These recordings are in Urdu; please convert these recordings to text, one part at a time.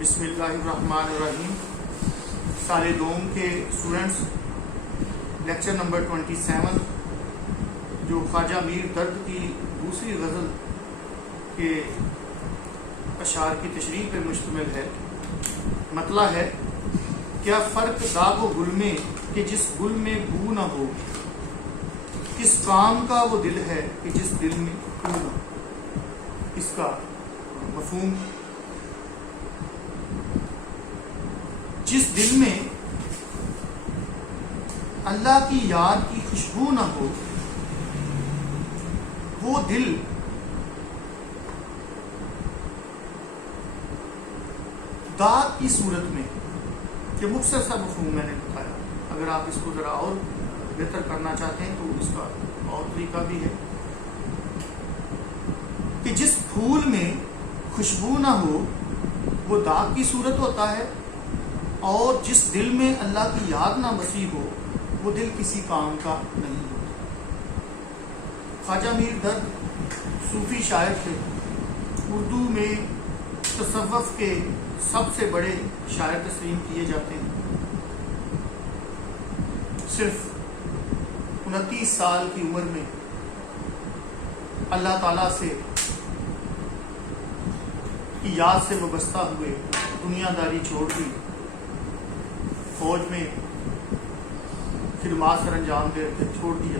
بسم اللہ الرحمن الرحیم. سال دوم کے اسٹوڈنٹس، لیکچر نمبر 27 جو خواجہ میر درد کی دوسری غزل کے اشعار کی تشریح پر مشتمل ہے. مطلع ہے: کیا فرق داغ و گل میں کہ جس گل میں بو نہ ہو، کس کام کا وہ دل ہے کہ جس دل میں خو نہ ہو. اس کا مفہوم: جس دل میں اللہ کی یاد کی خوشبو نہ ہو، وہ دل داغ کی صورت میں. یہ مختصر سا مفہوم میں نے بتایا. اگر آپ اس کو ذرا اور بہتر کرنا چاہتے ہیں تو اس کا اور طریقہ بھی ہے کہ جس پھول میں خوشبو نہ ہو وہ داغ کی صورت ہوتا ہے، اور جس دل میں اللہ کی یاد نہ بسی ہو وہ دل کسی کام کا نہیں ہوتا. خواجہ میر درد صوفی شاعر تھے. اردو میں تصوف کے سب سے بڑے شاعر تسلیم کیے جاتے ہیں. صرف 29 سال کی عمر میں اللہ تعالیٰ سے کی یاد سے وابستہ ہوئے، دنیا داری چھوڑ دی، فوج میں خدمات سر انجام دے کے چھوڑ دیا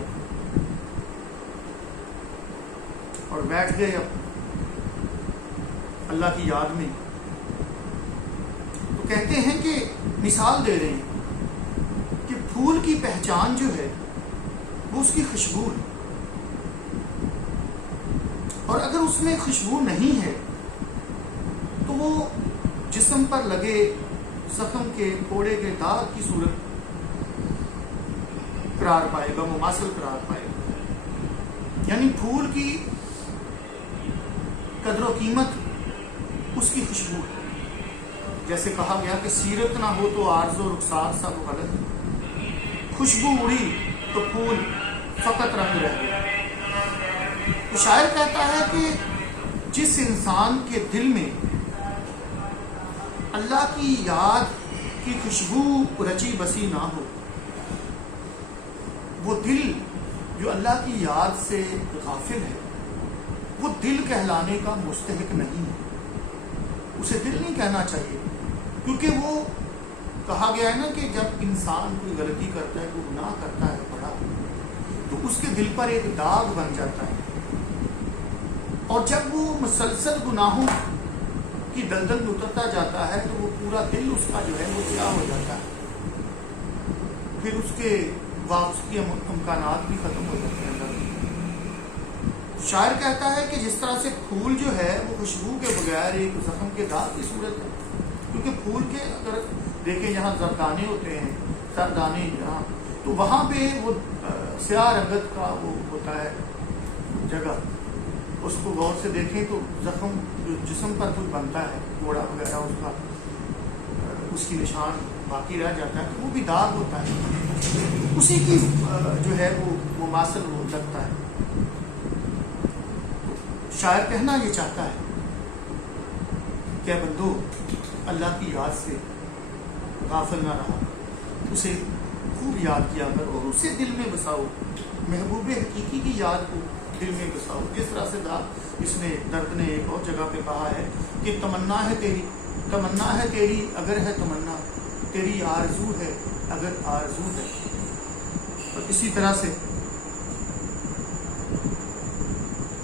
اور بیٹھ گئے اب اللہ کی یاد میں. تو کہتے ہیں کہ مثال دے رہے ہیں کہ پھول کی پہچان جو ہے وہ اس کی خوشبو ہے، اور اگر اس میں خوشبو نہیں ہے تو وہ جسم پر لگے زخم کے پھوڑے کے داغ کی صورت قرار پائے گا، مماثل قرار پائے گا. یعنی پھول کی قدر و قیمت اس کی خوشبو ہے. جیسے کہا گیا کہ سیرت نہ ہو تو عارض و رخسار سب غلط، خوشبو اڑی تو پھول فقط رنگ رہ گیا. تو شاعر کہتا ہے کہ جس انسان کے دل میں اللہ کی یاد کی خوشبو رچی بسی نہ ہو، وہ دل جو اللہ کی یاد سے غافل ہے وہ دل کہلانے کا مستحق نہیں ہے. اسے دل نہیں کہنا چاہیے، کیونکہ وہ کہا گیا ہے نا کہ جب انسان کوئی غلطی کرتا ہے، کوئی گناہ کرتا ہے بڑا، تو اس کے دل پر ایک داغ بن جاتا ہے، اور جب وہ مسلسل گناہوں کی دلدل میں اترتا جاتا ہے تو وہ پورا دل اس کا جو ہے وہ سیاہ ہو جاتا ہے. پھر اس کے واپس کے امکانات بھی ختم ہو جاتے ہیں. شاعر کہتا ہے کہ جس طرح سے پھول جو ہے وہ خوشبو کے بغیر ایک زخم کے داغ کی صورت ہے، کیونکہ پھول کے اگر دیکھیں یہاں زردانے ہوتے ہیں، سردانے جہاں، تو وہاں پہ وہ سیاہ رنگت کا وہ ہوتا ہے جگہ. اس کو غور سے دیکھیں تو زخم جو جسم پر جو بنتا ہے، کوڑا وغیرہ اس کا اس کی نشان باقی رہ جاتا ہے، تو وہ بھی داغ ہوتا ہے. اسی کی جو ہے وہ مماثل وہ لگتا ہے. شاعر کہنا یہ چاہتا ہے کہ بندو اللہ کی یاد سے غافل نہ رہا، اسے خوب یاد کیا کر اور اسے دل میں بساؤ، محبوب حقیقی کی یاد کو دل میں بساؤ. جس طرح سے اس نے درد نے ایک اور جگہ پہ کہا ہے کہ تمنا ہے تیری اگر ہے تمنا، تیری آرزو ہے اگر آرزو ہے. اور اسی طرح سے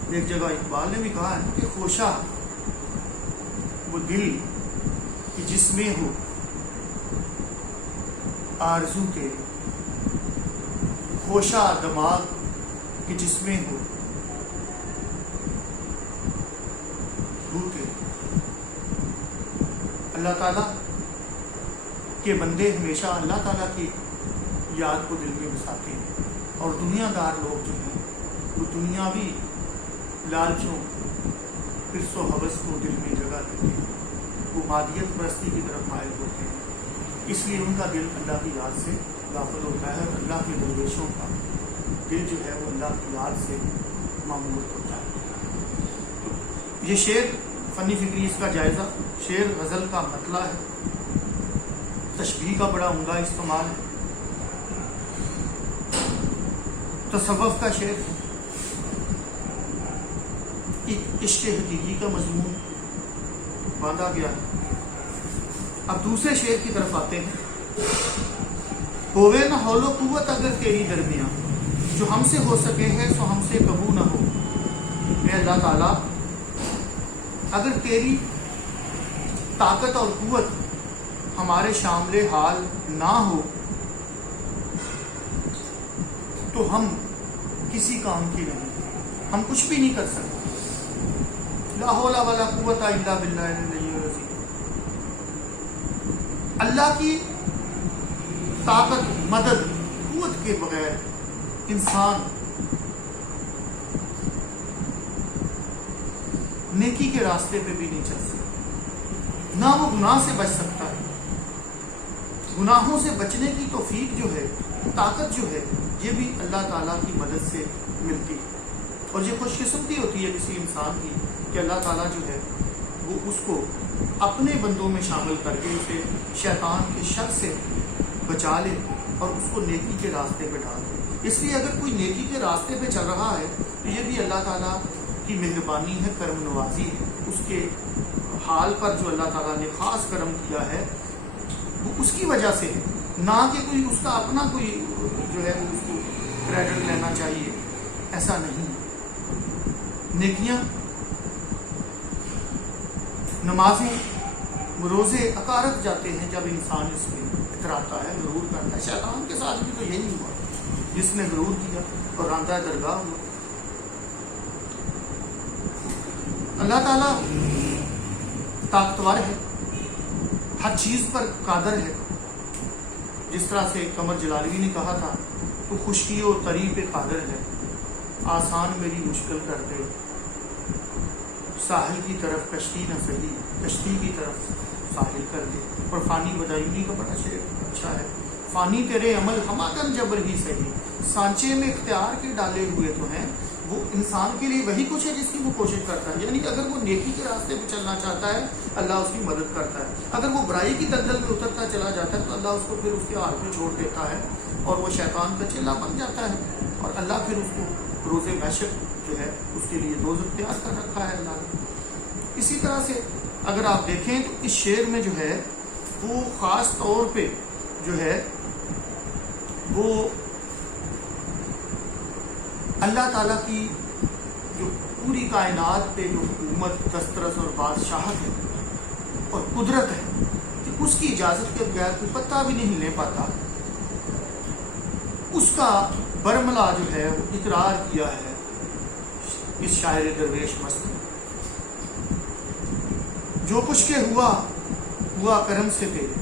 ایک جگہ اقبال نے بھی کہا ہے کہ خوشا وہ دل کہ جس میں ہو آرزو تیری، خوشا دماغ کہ جس میں ہو بھو تیری. اللہ تعالیٰ کے بندے ہمیشہ اللہ تعالیٰ کی یاد کو دل میں بساتے ہیں، اور دنیا دار لوگ جو ہیں وہ دنیاوی لالچوں حرص و حوث کو دل میں جگہ دیتے ہیں، وہ مادیت پرستی کی طرف مائل ہوتے ہیں. اس لیے ان کا دل اللہ کی یاد سے غافل ہوتا ہے، اور اللہ کے درویشوں کا دل جو ہے وہ اللہ کی یاد سے معمور ہوتا ہے. تو یہ شعر فنی فکری اس کا جائزہ. شعر غزل کا مطلع ہے، تشبیہ کا بڑا عمدہ استعمال ہے، تصوف کا شعر ہے، ایک عشق حقیقی کا مضمون باندھا گیا ہے. اب دوسرے شعر کی طرف آتے ہیں. ہووے نہ حول و قوت اگر تیری درمیاں، جو ہم سے ہو سکے ہے سو ہم سے کبھی نہ ہو. اے اللہ تعالیٰ، اگر تیری طاقت اور قوت ہمارے شامل حال نہ ہو تو ہم کسی کام کی نہیں، ہم کچھ بھی نہیں کر سکتے. لا حول ولا قوت الا باللہ العلی العظیم. اللہ کی طاقت، مدد، قوت کے بغیر انسان نیکی کے راستے پہ بھی نہیں چل سکتا، نہ وہ گناہ سے بچ سکتا ہے. گناہوں سے بچنے کی توفیق جو ہے، طاقت جو ہے، یہ بھی اللہ تعالیٰ کی مدد سے ملتی ہے. اور یہ خوش قسمتی ہوتی ہے کسی انسان کی کہ اللہ تعالیٰ جو ہے وہ اس کو اپنے بندوں میں شامل کر کے اسے شیطان کے شر سے بچا لے اور اس کو نیکی کے راستے پہ ڈال دے. اس لیے اگر کوئی نیکی کے راستے پہ چل رہا ہے تو یہ بھی اللہ تعالیٰ کی مہربانی ہے، کرم نوازی ہے. اس کے حال پر جو اللہ تعالیٰ نے خاص کرم کیا ہے وہ اس کی وجہ سے ہے، نہ کہ کوئی اس کا اپنا کوئی جو ہے اس کو کریڈٹ لینا چاہیے، ایسا نہیں. نیکیاں، نمازیں، روزے اکارت جاتے ہیں جب انسان اس میں اتراتا ہے، غرور کرتا ہے. شیطان کے ساتھ بھی تو یہی ہوا، جس نے غرور کیا اور راندہ درگاہ ہوا. اللہ تعالیٰ طاقتور ہے، ہر چیز پر قادر ہے. جس طرح سے قمر جلالی نے کہا تھا تو خشکی و تری پہ قادر ہے، آسان میری مشکل کر دے. ساحل کی طرف کشتی نہ سہی، کشتی کی طرف ساحل کر دے. اور فانی بدایونی کا بڑا شعر اچھا ہے. فانی تیرے عمل ہمادن جبر ہی سہی، سانچے میں اختیار کے ڈالے ہوئے تو ہیں. وہ انسان کے لیے وہی کچھ ہے جس کی وہ کوشش کرتا ہے. یعنی کہ اگر وہ نیکی کے راستے پہ چلنا چاہتا ہے اللہ اس کی مدد کرتا ہے. اگر وہ برائی کی دلدل میں اترتا چلا جاتا ہے تو اللہ اس کو پھر اس کے حال میں چھوڑ دیتا ہے اور وہ شیطان کا چیلا بن جاتا ہے. اور اللہ پھر اس کو روز محشر جو ہے اس کے لیے دوزخ تیار کر رکھا ہے اللہ نے. اسی طرح سے اگر آپ دیکھیں تو اس شعر میں جو ہے وہ خاص طور پہ جو ہے وہ اللہ تعالیٰ کی جو پوری کائنات پہ جو حکومت، دسترس اور بادشاہت ہے اور قدرت ہے کہ اس کی اجازت کے بغیر کوئی پتہ بھی نہیں ہلنے پاتا، اس کا برملا جو ہے وہ اقرار کیا ہے اس شاعر درویش مست نے. جو کچھ کے ہوا کرم سے تیرے،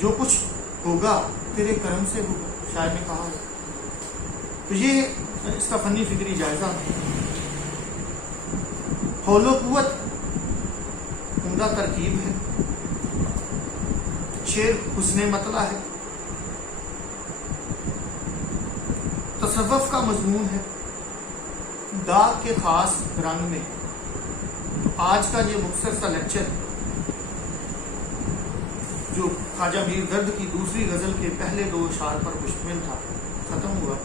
جو کچھ ہوگا تیرے کرم سے ہوگا، شاعر نے کہا. تو یہ اس کا فنی فکری جائزہ. حول و قوت عمدہ ترکیب ہے، شعر حسن مطلع ہے، تصوف کا مضمون ہے، داغ کے خاص رنگ میں. تو آج کا یہ مختصر سا لیکچر جو خواجہ میر درد کی دوسری غزل کے پہلے 2 اشعار پر مشتمل تھا ختم ہوا.